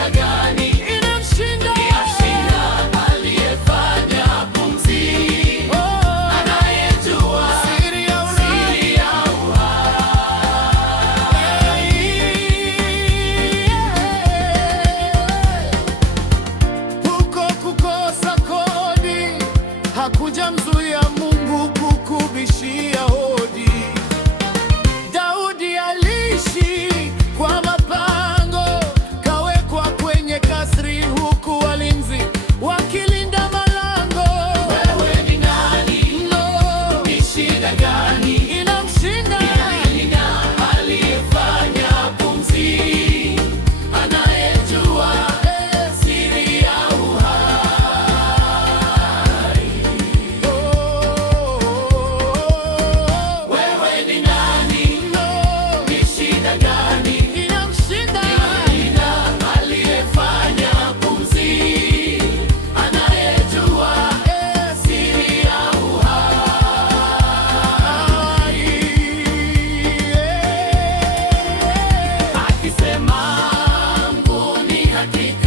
shida gani inamshinda aliyefanya pumzi, anayejua siri ya uhai. Huko kukosa kodi hakujamzuia Mungu kukubishia hodi. Daudi aliishi kwa mapango, kawekwa kwenye kasri, huku walinzi wakilinda malango. Wewe ni nani? No. Ni shida gani inamshinda aliyefanya pumzi, anayejua siri ya uhai. Wewe ni nani? No. Ni shida gani inamshinda aliyefanya pumzi, anayejua siri ya uhai. Akisema Mungu ni hakika